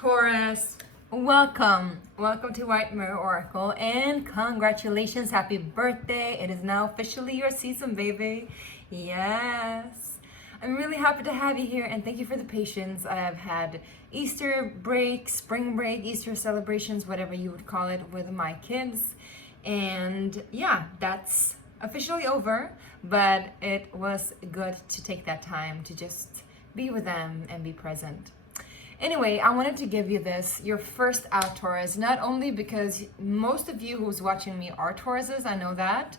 Taurus, welcome to White Mirror Oracle, and congratulations, happy birthday. It is now officially your season, baby. Yes, I'm really happy to have you here, and thank you for the patience. I have had Easter break, spring break, Easter celebrations, whatever you would call it, with my kids, and yeah, that's officially over, but it was good to take that time to just be with them and be present. Anyway, I wanted to give you this, your first out Taurus, not only because most of you who's watching me are Tauruses, I know that,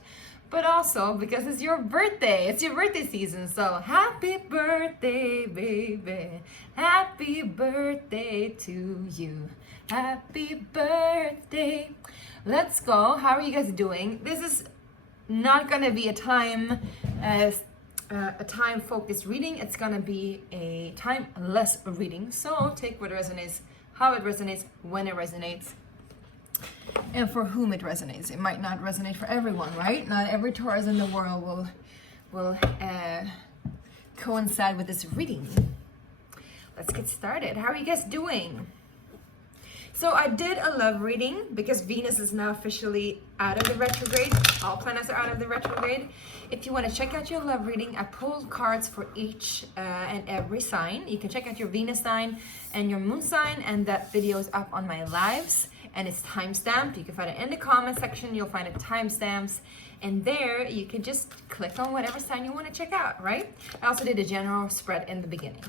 but also because it's your birthday. It's your birthday season, so happy birthday, baby. Happy birthday to you. Happy birthday. Let's go. How are you guys doing? This is not gonna be a time-focused reading. It's gonna be a timeless reading. So take what resonates, how it resonates, when it resonates, and for whom it resonates. It might not resonate for everyone, right? Not every Taurus in the world will coincide with this reading. Let's get started. How are you guys doing? So I did a love reading because Venus is now officially out of the retrograde. All planets are out of the retrograde. If you want to check out your love reading, I pulled cards for each and every sign. You can check out your Venus sign and your moon sign, and that video is up on my lives, and it's timestamped. You can find it in the comment section. You'll find it timestamps, and there you can just click on whatever sign you want to check out, right? I also did a general spread in the beginning.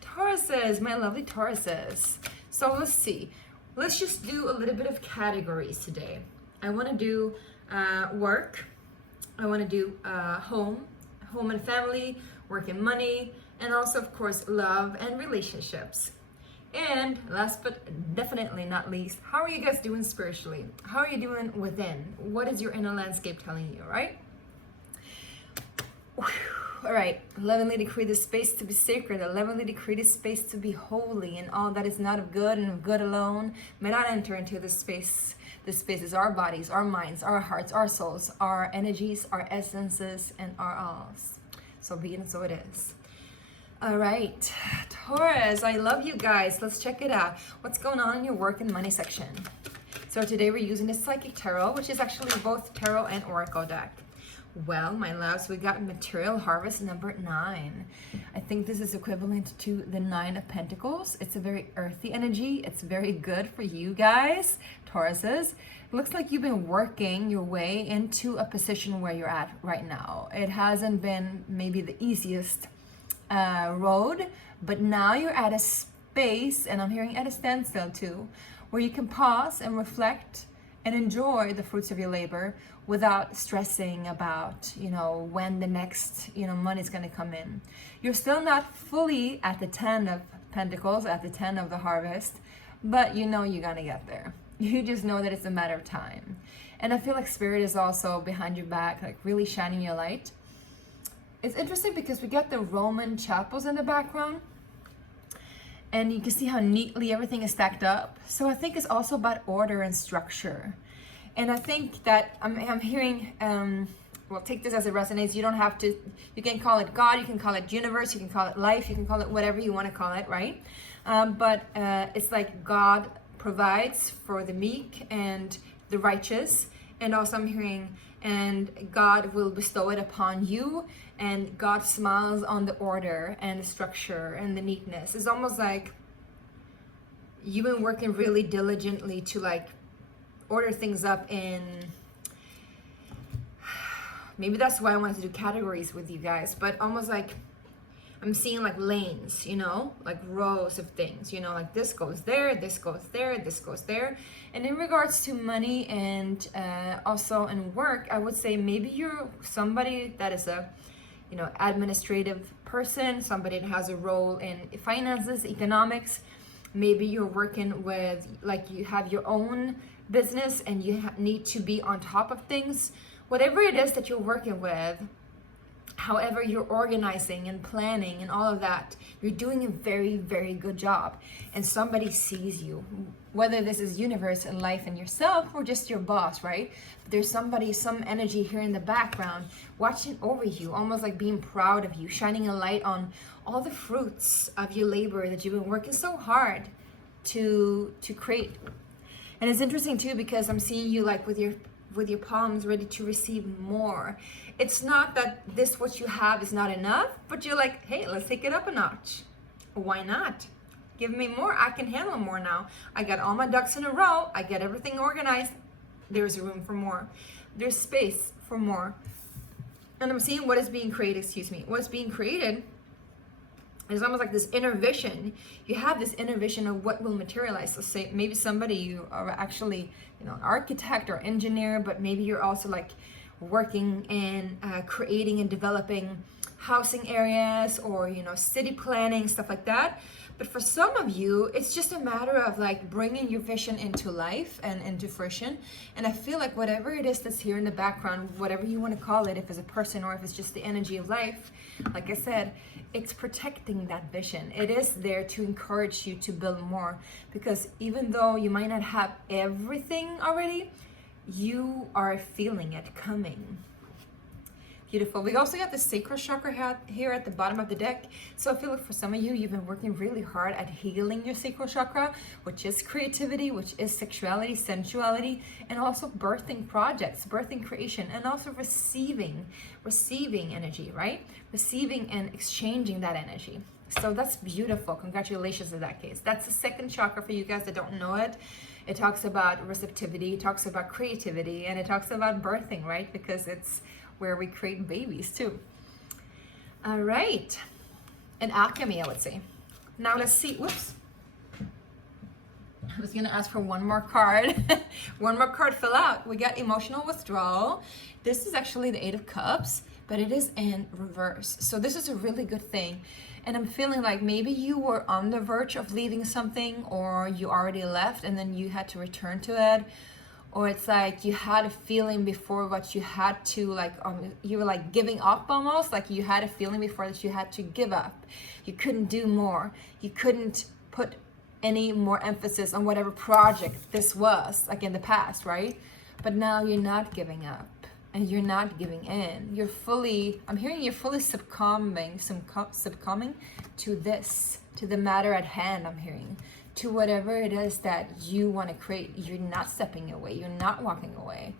Tauruses, my lovely Tauruses. So let's see. Let's just do a little bit of categories today. I want to do work. I want to do home and family, work and money, and also, of course, love and relationships. And last but definitely not least, how are you guys doing spiritually? How are you doing within? What is your inner landscape telling you, right? All right, 11ly decree this space to be sacred. 11ly decree this space to be holy, and all that is not of good and of good alone may not enter into this space. This space is our bodies, our minds, our hearts, our souls, our energies, our essences, and our alls. So be it and so it is. All right, Taurus, I love you guys. Let's check it out. What's going on in your work and money section? So today we're using the Psychic Tarot, which is actually both tarot and oracle deck. Well, my loves, we got material harvest number 9. I think this is equivalent to the 9 of Pentacles. It's a very earthy energy. It's very good for you guys, Tauruses. It looks like you've been working your way into a position where you're at right now. It hasn't been maybe the easiest road, but now you're at a space, and I'm hearing at a standstill too, where you can pause and reflect and enjoy the fruits of your labor without stressing about, when the next, money is going to come in. You're still not fully at the 10 of Pentacles, at the 10 of the harvest, but you're going to get there. You just know that it's a matter of time. And I feel like Spirit is also behind your back, like really shining your light. It's interesting because we got the Roman chapels in the background, and you can see how neatly everything is stacked up. So I think it's also about order and structure. And I think that I'm hearing, well, take this as it resonates. You don't have to, you can call it God, you can call it universe, you can call it life, you can call it whatever you want to call it, right? But it's like God provides for the meek and the righteous. And also I'm hearing, and God will bestow it upon you, and God smiles on the order and the structure and the neatness. It's almost like you've been working really diligently to like order things up in, maybe that's why I wanted to do categories with you guys, but almost like I'm seeing like lanes, like rows of things, like this goes there, this goes there, this goes there. And in regards to money and also in work, I would say maybe you're somebody that is a, administrative person, somebody that has a role in finances, economics. Maybe you're working with, like you have your own business and you need to be on top of things. Whatever it is that you're working with, however you're organizing and planning and all of that, you're doing a very, very good job. And somebody sees you, whether this is universe and life and yourself or just your boss, right? But there's somebody, some energy here in the background watching over you, almost like being proud of you, shining a light on all the fruits of your labor that you've been working so hard to create. And it's interesting too, because I'm seeing you like with your palms ready to receive more. It's not that what you have is not enough, but you're like, hey, let's take it up a notch. Why not? Give me more. I can handle more now. I got all my ducks in a row. I get everything organized. There's room for more. There's space for more. And I'm seeing what is being created, what's being created is almost like this inner vision. You have this inner vision of what will materialize. So say maybe somebody, you are actually, an architect or engineer, but maybe you're also like working in creating and developing housing areas, or city planning, stuff like that. But for some of you, it's just a matter of like bringing your vision into life and into fruition. And I feel like whatever it is that's here in the background, whatever you want to call it, if it's a person or if it's just the energy of life, like I said, it's protecting that vision. It is there to encourage you to build more, because even though you might not have everything already, you are feeling it coming. Beautiful. We also got the sacral chakra here at the bottom of the deck. So I feel like for some of you, you've been working really hard at healing your sacral chakra, which is creativity, which is sexuality, sensuality, and also birthing projects, birthing creation, and also receiving energy, right? Receiving and exchanging that energy. So that's beautiful. Congratulations in that case. That's the second chakra for you guys that don't know it. It talks about receptivity, it talks about creativity, and it talks about birthing, right? Because it's where we create babies too. All right. And alchemy, I would say. Now let's see. Whoops. I was gonna ask for one more card. One more card fill out. We got emotional withdrawal. This is actually the 8 of Cups, but it is in reverse. So this is a really good thing. And I'm feeling like maybe you were on the verge of leaving something, or you already left and then you had to return to it. Or it's like you had a feeling before, but you had to you were like giving up almost, like you had a feeling before that you had to give up. You couldn't do more. You couldn't put any more emphasis on whatever project this was, like in the past, right? But now you're not giving up and you're not giving in. I'm hearing you're fully succumbing to this, to the matter at hand, I'm hearing. To whatever it is that you want to create. You're not stepping away. You're not walking away.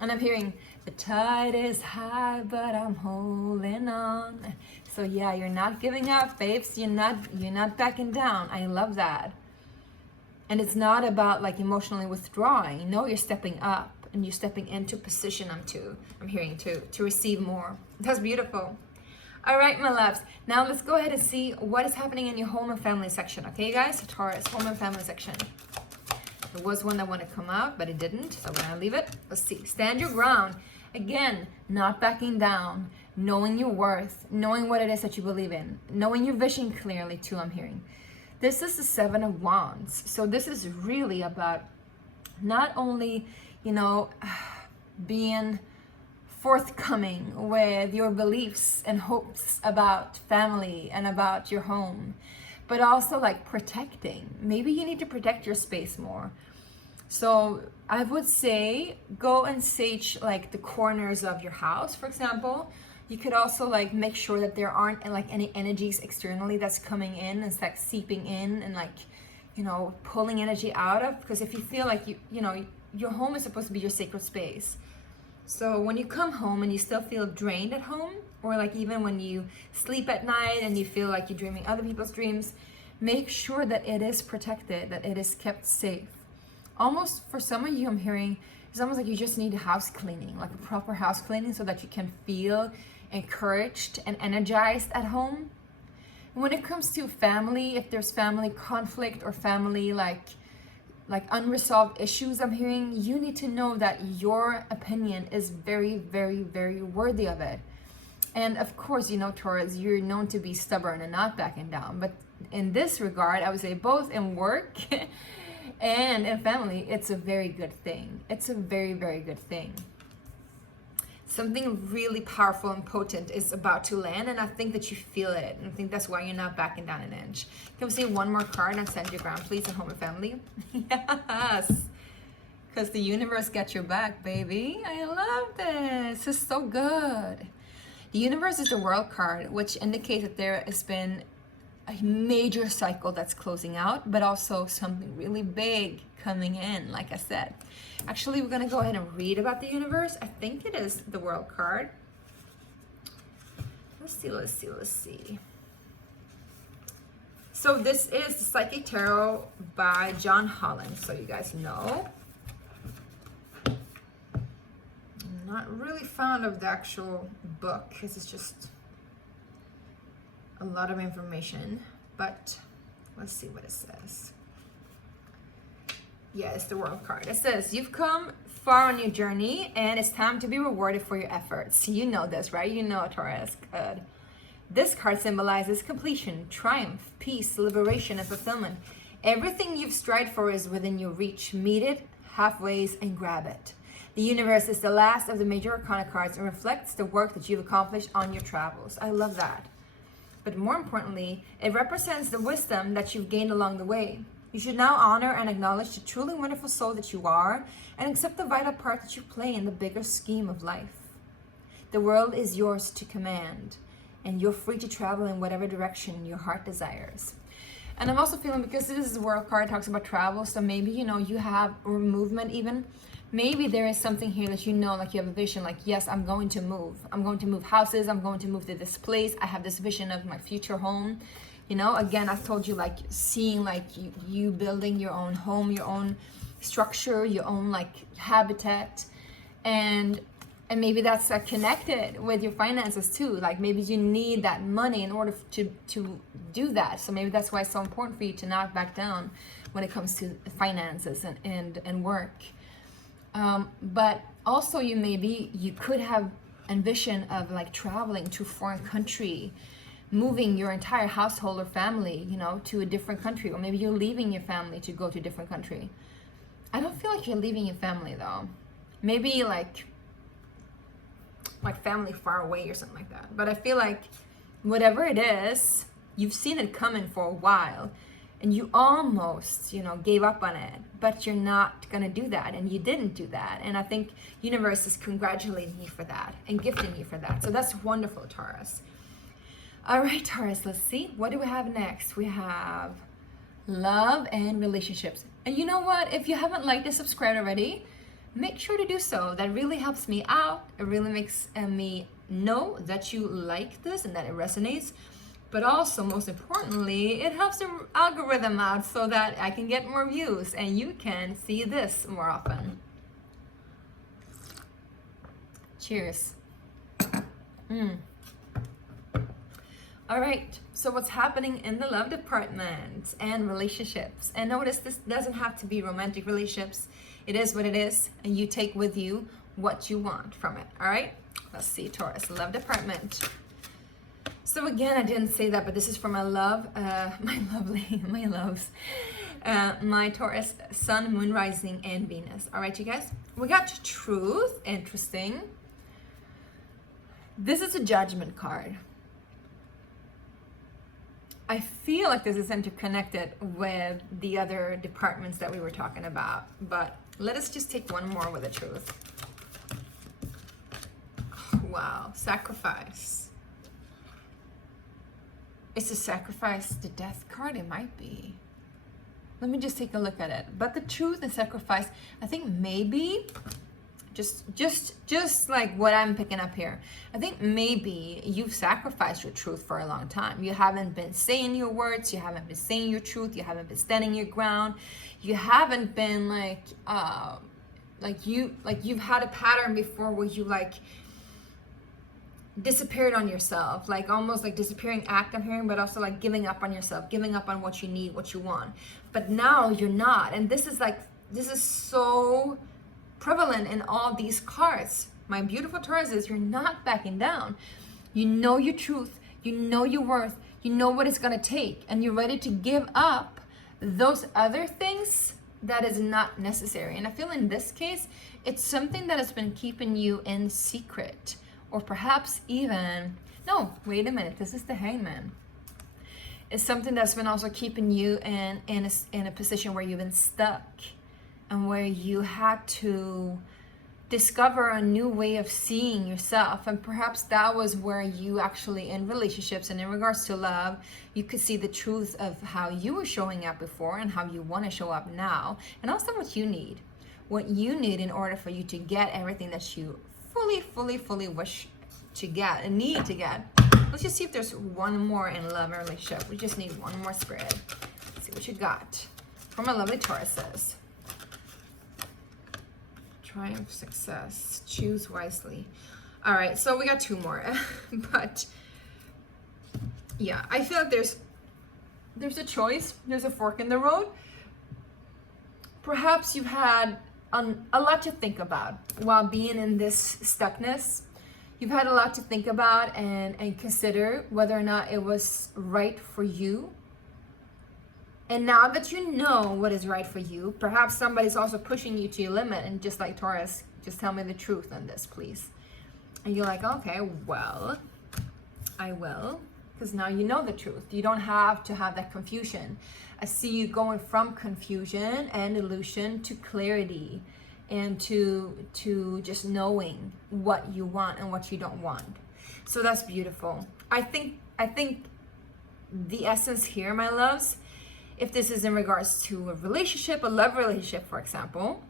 And I'm hearing the tide is high, but I'm holding on. So yeah, you're not giving up, babes. You're not backing down. I love that. And it's not about like emotionally withdrawing. No, you're stepping up and you're stepping into position. I'm hearing to receive more. That's beautiful. All right, my loves. Now let's go ahead and see what is happening in your home and family section. Okay, guys? Taurus, home and family section. There was one that wanted to come out, but it didn't, so we're gonna leave it. Let's see. Stand your ground. Again, not backing down, knowing your worth, knowing what it is that you believe in, knowing your vision clearly too, I'm hearing. This is the 7 of Wands. So this is really about not only, being forthcoming with your beliefs and hopes about family and about your home, but also like protecting. Maybe you need to protect your space more. So I would say go and sage like the corners of your house, for example. You could also like make sure that there aren't like any energies externally that's coming in and it's like seeping in and like, pulling energy out of, because if you feel like your home is supposed to be your sacred space. So when you come home and you still feel drained at home, or like even when you sleep at night and you feel like you're dreaming other people's dreams, make sure that it is protected, that it is kept safe. Almost for some of you, I'm hearing, it's almost like you just need a house cleaning, like a proper house cleaning so that you can feel encouraged and energized at home. When it comes to family, if there's family conflict or family like unresolved issues, I'm hearing you need to know that your opinion is very, very, very worthy of it. And of course, Taurus, you're known to be stubborn and not backing down. But in this regard, I would say both in work and in family, it's a very good thing. It's a very, very good thing. Something really powerful and potent is about to land, and I think that you feel it. And I think that's why you're not backing down an inch. Can we see one more card and stand your ground, please, in home and family? Yes, because the universe got your back, baby. I love this. This is so good. The universe is the world card, which indicates that there has been a major cycle that's closing out, but also something really big coming in, like I said. Actually, we're gonna go ahead and read about the universe. I think it is the World card. Let's see. So this is the Psychic Tarot by John Holland, so you guys know. I'm not really fond of the actual book because it's just a lot of information, but let's see what it says. Yeah, it's the World card. It says, you've come far on your journey and it's time to be rewarded for your efforts. You know this, right? You know, Taurus. Good. This card symbolizes completion, triumph, peace, liberation, and fulfillment. Everything you've strived for is within your reach. Meet it halfway and grab it. The universe is the last of the major arcana cards and reflects the work that you've accomplished on your travels. I love that. But more importantly, it represents the wisdom that you've gained along the way. You should now honor and acknowledge the truly wonderful soul that you are and accept the vital part that you play in the bigger scheme of life. The world is yours to command, and you're free to travel in whatever direction your heart desires. And I'm also feeling, because this is the World card, talks about travel, so maybe, you know, you have, or movement even, maybe there is something here that you know, like you have a vision, like, yes, I'm going to move. I'm going to move houses. I'm going to move to this place. I have this vision of my future home. You know, again, I've told you, like, seeing, like, you building your own home, your own structure, your own, like, habitat. And maybe that's connected with your finances too. Like, maybe you need that money in order to do that. So maybe that's why it's so important for you to not back down when it comes to finances and work. But also you could have ambition of, like, traveling to a foreign country, moving your entire household or family, you know, to a different country, or maybe you're leaving your family to go to a different country. I don't feel like you're leaving your family though. Maybe like family far away or something like that. But I feel like whatever it is, you've seen it coming for a while and you almost, you know, gave up on it, but you're not gonna do that, and you didn't do that. And I think universe is congratulating you for that and gifting you for that. So that's wonderful, Taurus. All right, Taurus, let's see. What do we have next? We have love and relationships. And you know what? If you haven't liked and subscribed already, make sure to do so. That really helps me out. It really makes me know that you like this and that it resonates. But also, most importantly, it helps the algorithm out so that I can get more views and you can see this more often. Cheers. All right, so what's happening in the love department and relationships? And notice this doesn't have to be romantic relationships. It is what it is, and you take with you what you want from it, all right? Let's see, Taurus, love department. So again, I didn't say that, but this is for my love, my loves, my Taurus, Sun, Moon, Rising, and Venus. All right, you guys? We got truth, interesting. This is a judgment card. I feel like this is interconnected with the other departments that we were talking about, but let us just take one more with the truth. Oh, wow, sacrifice. It's a sacrifice, the death card, it might be. Let me just take a look at it. But the truth and sacrifice, I think maybe, just like what I'm picking up here, I think maybe you've sacrificed your truth for a long time. You haven't been saying your words, you haven't been saying your truth, you haven't been standing your ground, you haven't been you've had a pattern before where you like disappeared on yourself, like almost like disappearing act I'm hearing, but also like giving up on yourself, giving up on what you need, what you want. But now you're not, and this is so prevalent in all these cards. My beautiful Tauruses, you're not backing down. You know your truth, you know your worth, you know what it's gonna take, and you're ready to give up those other things that is not necessary. And I feel in this case, it's something that has been keeping you in secret, or perhaps even, no, wait a minute, this is the Hangman. It's something that's been also keeping you in a position where you've been stuck, and where you had to discover a new way of seeing yourself. And perhaps that was where you actually, in relationships and in regards to love, you could see the truth of how you were showing up before and how you want to show up now, and also what you need in order for you to get everything that you fully wish to get and need to get. Let's just see if there's one more in love and relationship. We just need one more, Spirit. Let's see what you got for my lovely Tauruses. Triumph, success, choose wisely. All right, so we got two more. But yeah, I feel like there's a choice. There's a fork in the road. Perhaps you've had a lot to think about while being in this stuckness. You've had a lot to think about and consider whether or not it was right for you. And now that you know what is right for you, perhaps somebody's also pushing you to your limit, and just like Taurus, just tell me the truth on this, please. And you're like, okay, well, I will, because now you know the truth. You don't have to have that confusion. I see you going from confusion and illusion to clarity, and to just knowing what you want and what you don't want. So that's beautiful. I think the essence here, my loves, if this is in regards to a relationship, a love relationship, for example,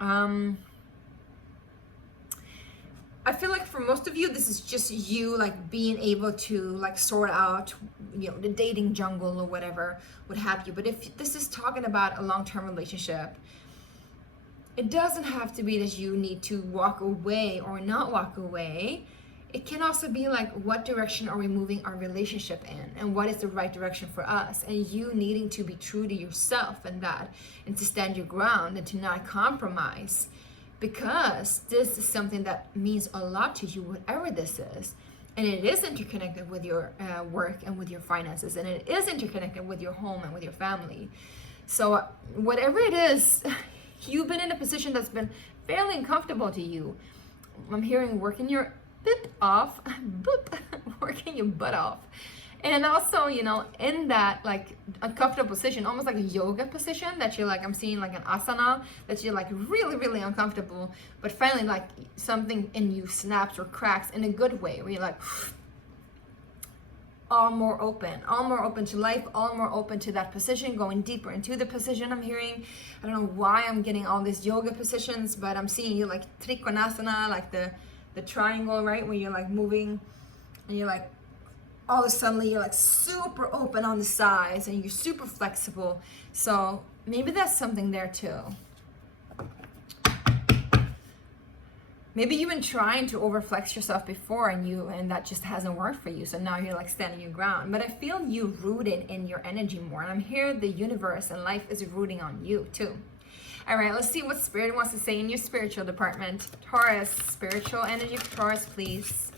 I feel like for most of you, this is just you like being able to like sort out, you know, the dating jungle or whatever would have you. But if this is talking about a long-term relationship, it doesn't have to be that you need to walk away or not walk away. It can also be like, what direction are we moving our relationship in, and what is the right direction for us, and you needing to be true to yourself and that, and to stand your ground and to not compromise, because this is something that means a lot to you, whatever this is. And it is interconnected with your work and with your finances, and it is interconnected with your home and with your family. So whatever it is, you've been in a position that's been fairly uncomfortable to you. I'm hearing working your working your butt off. And also, you know, in that like uncomfortable position, almost like a yoga position that you're like, I'm seeing like an asana, that you're like really uncomfortable, but finally like something in you snaps or cracks in a good way, where you're like all more open to life, all more open to that position, going deeper into the position. I'm hearing, I don't know why I'm getting all these yoga positions, but I'm seeing you like trikonasana, like the triangle, right, where you're like moving and you're like all of a sudden you're like super open on the sides and you're super flexible. So maybe that's something there too. Maybe you've been trying to overflex yourself before and that just hasn't worked for you. So now you're like standing your ground. But I feel you rooted in your energy more. And I'm here, the universe and life is rooting on you too. All right, let's see what Spirit wants to say in your spiritual department. Taurus, spiritual energy for Taurus, please.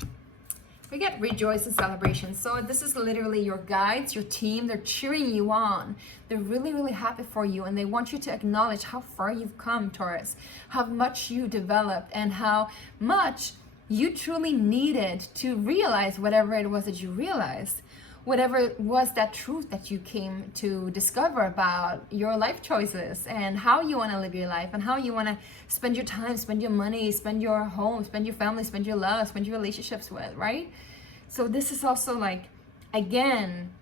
We get rejoice and celebration. So this is literally your guides, your team. They're cheering you on. They're really happy for you, and they want you to acknowledge how far you've come, Taurus, how much you developed, and how much you truly needed to realize whatever it was that you realized. Whatever it was that truth that you came to discover about your life choices and how you want to live your life and how you want to spend your time, spend your money, spend your home, spend your family, spend your love, spend your relationships with, right? So this is also like, again,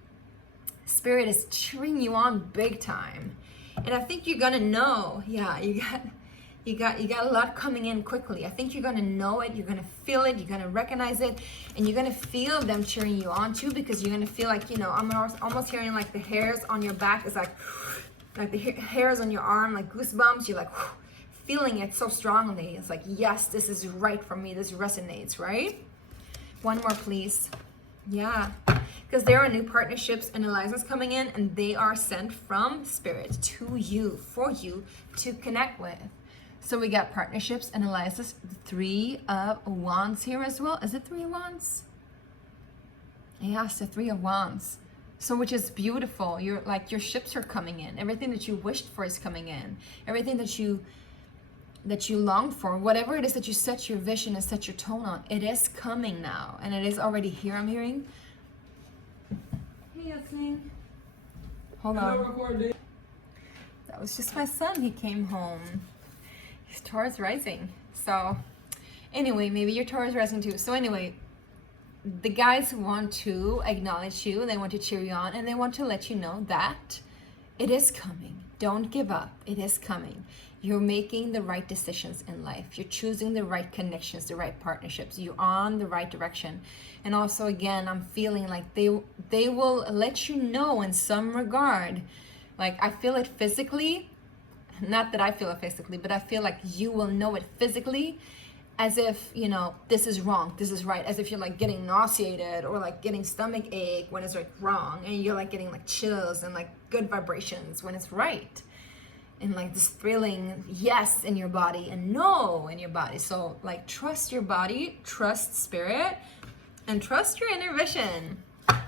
Spirit is cheering you on big time. And I think you're going to know, yeah, you got a lot coming in quickly. I think you're going to know it, you're going to feel it, you're going to recognize it, and you're going to feel them cheering you on too, because you're going to feel like, you know, I'm almost hearing like the hairs on your back is like the hairs on your arm, like goosebumps. You're like feeling it so strongly. It's like, yes, this is right for me. This resonates, right? One more, please. Yeah, because there are new partnerships and alliances coming in, and they are sent from Spirit to you, for you to connect with. So we got partnerships and alliances, 3 of Wands here as well. Is it 3 of Wands? Yes, the 3 of Wands. So which is beautiful. You're like, your ships are coming in. Everything that you wished for is coming in. Everything that you longed for, whatever it is that you set your vision and set your tone on, it is coming now. And it is already here, I'm hearing. Hey, Yasmin. Hold on. That was just my son. He came home. He's Taurus rising. So anyway, maybe your Taurus rising too. So anyway, the guys want to acknowledge you, they want to cheer you on, and they want to let you know that it is coming. Don't give up. It is coming. You're making the right decisions in life. You're choosing the right connections, the right partnerships. You're on the right direction. And also, again, I'm feeling like they will let you know in some regard. Like, I feel it physically. Not that I feel it physically, but I feel like you will know it physically, as if, you know, this is wrong, this is right, as if you're like getting nauseated or like getting stomach ache when it's like wrong, and you're like getting like chills and like good vibrations when it's right, and like this thrilling yes in your body and no in your body. So like, trust your body, trust spirit, and trust your inner vision.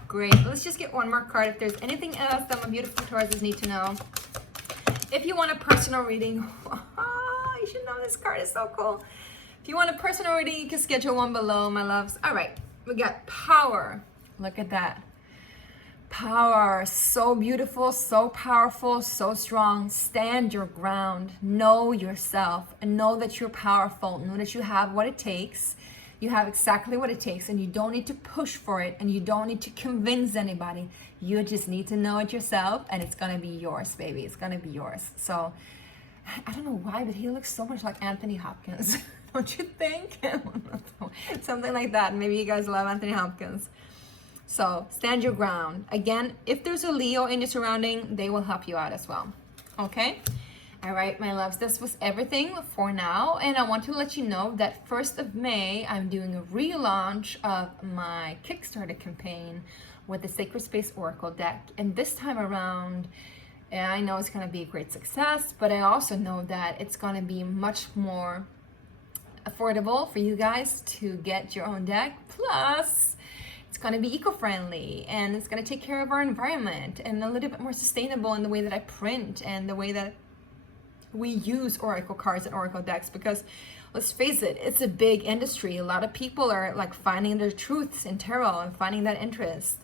Great. Let's just get one more card. If there's anything else that my beautiful Tauruses need to know. If you want a personal reading, you should know this card is so cool. If you want a personal reading, you can schedule one below, my loves. All right, we got power. Look at that. Power, so beautiful, so powerful, so strong. Stand your ground. Know yourself and know that you're powerful. Know that you have what it takes. You have exactly what it takes, and you don't need to push for it, and you don't need to convince anybody. You just need to know it yourself, and it's gonna be yours, baby. It's gonna be yours. So I don't know why, but he looks so much like Anthony Hopkins. Don't you think? Something like that. Maybe you guys love Anthony Hopkins. So stand your ground. Again, if there's a Leo in your surrounding, they will help you out as well. Okay? All right, my loves, this was everything for now. And I want to let you know that 1st of May, I'm doing a relaunch of my Kickstarter campaign with the Sacred Space Oracle deck. And this time around, I know it's going to be a great success, but I also know that it's going to be much more affordable for you guys to get your own deck. Plus, it's going to be eco-friendly, and it's going to take care of our environment, and a little bit more sustainable in the way that I print and the way that we use oracle cards and oracle decks. Because let's face it, it's a big industry. A lot of people are like finding their truths in tarot and finding that interest.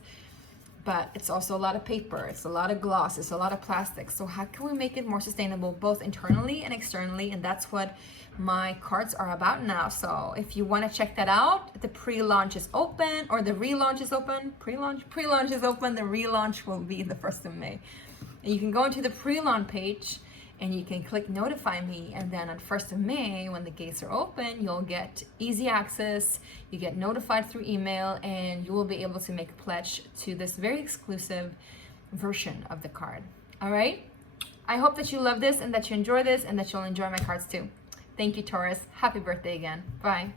But it's also a lot of paper, it's a lot of gloss, it's a lot of plastic. So how can we make it more sustainable, both internally and externally? And that's what my cards are about now. So if you want to check that out, the pre-launch is open, or the relaunch is open. Pre-launch is open. The relaunch will be the 1st of May. And you can go into the pre-launch page, and you can click notify me, and then on 1st of May, when the gates are open, you'll get easy access, you get notified through email, and you will be able to make a pledge to this very exclusive version of the card. All right? I hope that you love this, and that you enjoy this, and that you'll enjoy my cards too. Thank you, Taurus. Happy birthday again. Bye.